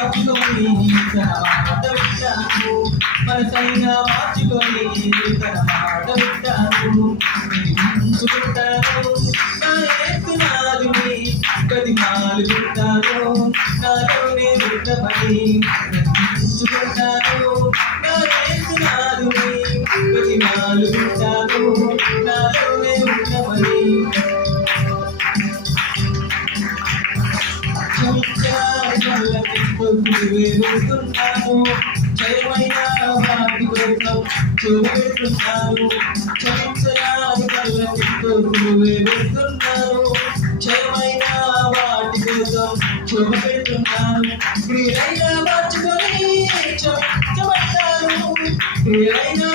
మార్చుకొని తన మాట వింటాను మనసైనా మార్చుకొని తన మాట వింటాను ఉంచుకుంటాను నా ఏసునాథుని ప్రతిమాలు వింటాను నాలోనే ఉండమని ఉంచుకుంటాను నా ఏసునాథుని ప్రతిమాలు వింటాను నాలోనే ఉండమని వేడుతున్నాను జయమైన వాటి కోసం చూపెడుతున్నాను క్షమించరాని కళ్ళతో వేడుతున్నాను జయమైన వాటి కోసం చూపెడుతున్నాను క్రియైనా మార్చుకొని క్షమించబడ్డాను క్రియైనా